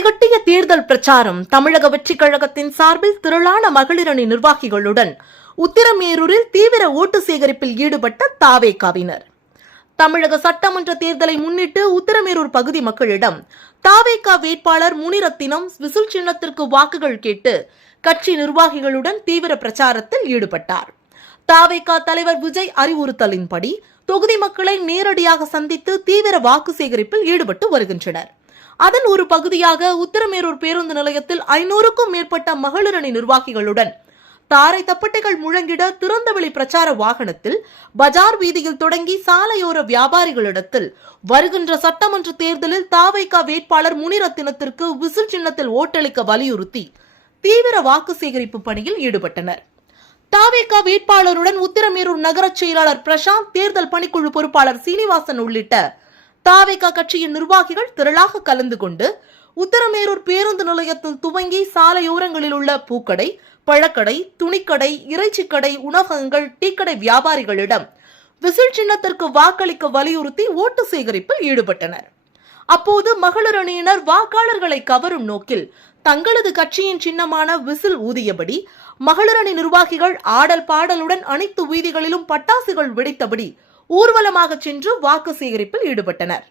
களைகட்டிய தேர்தல் பிரச்சாரம். தமிழக வெற்றிக் கழகத்தின் சார்பில் திரளான மகளிரணி நிர்வாகிகளுடன் உத்திரமேரூரில் தீவிர ஓட்டு சேகரிப்பில் ஈடுபட்ட தாவேகாவினர். தமிழக சட்டமன்ற தேர்தலை முன்னிட்டு உத்திரமேரூர் பகுதி மக்களிடம் தாவேகா வேட்பாளர் முனிரத்தினம் விசில் சின்னத்திற்கு வாக்குகள் கேட்டு கட்சி நிர்வாகிகளுடன் தீவிர பிரச்சாரத்தில் ஈடுபட்டார். தாவேகா தலைவர் விஜய் அறிவுறுத்தலின்படி தொகுதி மக்களை நேரடியாக சந்தித்து தீவிர வாக்கு சேகரிப்பில் ஈடுபட்டு வருகின்றனர். அதன் ஒரு பகுதியாக உத்திரமேரூர் பேருந்து நிலையத்தில் 500க்கும் மேற்பட்ட மகளிரணி நிர்வாகிகளுடன் தாரை தப்பட்டைகள் முழங்கிட திறந்தவெளி பிரச்சார வாகனத்தில் பஜார் வீதியில் தொடங்கி சாலையோர வியாபாரிகளிடத்தில் வருகின்ற சட்டமன்ற தேர்தலில் தாவேகா வேட்பாளர் முனிரத்தினத்திற்கு விசில் சின்னத்தில் ஓட்டளிக்க வலியுறுத்தி தீவிர வாக்கு சேகரிப்பு பணியில் ஈடுபட்டனர். தாவேகா வேட்பாளருடன் உத்திரமேரூர் நகர செயலாளர் பிரசாந்த், தேர்தல் பணிக்குழு பொறுப்பாளர் சீனிவாசன் உள்ளிட்ட தாவேகா கட்சியின் நிர்வாகிகள் திரளாக கலந்து கொண்டு உத்திரமேரூர் பேருந்து நிலையத்தில் துவங்கி சாலையோரங்களில் உள்ள பூக்கடை, பழக்கடை, துணிக்கடை, இறைச்சிக்கடை, உணவகங்கள், டீக்கடை வியாபாரிகளிடம் விசில் சின்னத்திற்கு வாக்களிக்க வலியுறுத்தி ஓட்டு சேகரிப்பில் ஈடுபட்டனர். அப்போது மகளிரணியினர் வாக்காளர்களை கவரும் நோக்கில் தங்களது கட்சியின் சின்னமான விசில் ஊதியபடி மகளிரணி நிர்வாகிகள் ஆடல் பாடலுடன் அனைத்து வீதிகளிலும் பட்டாசுகள் வெடித்தபடி ஊர்வலமாக சென்று வாக்கு சேகரிப்பில் ஈடுபட்டனர்.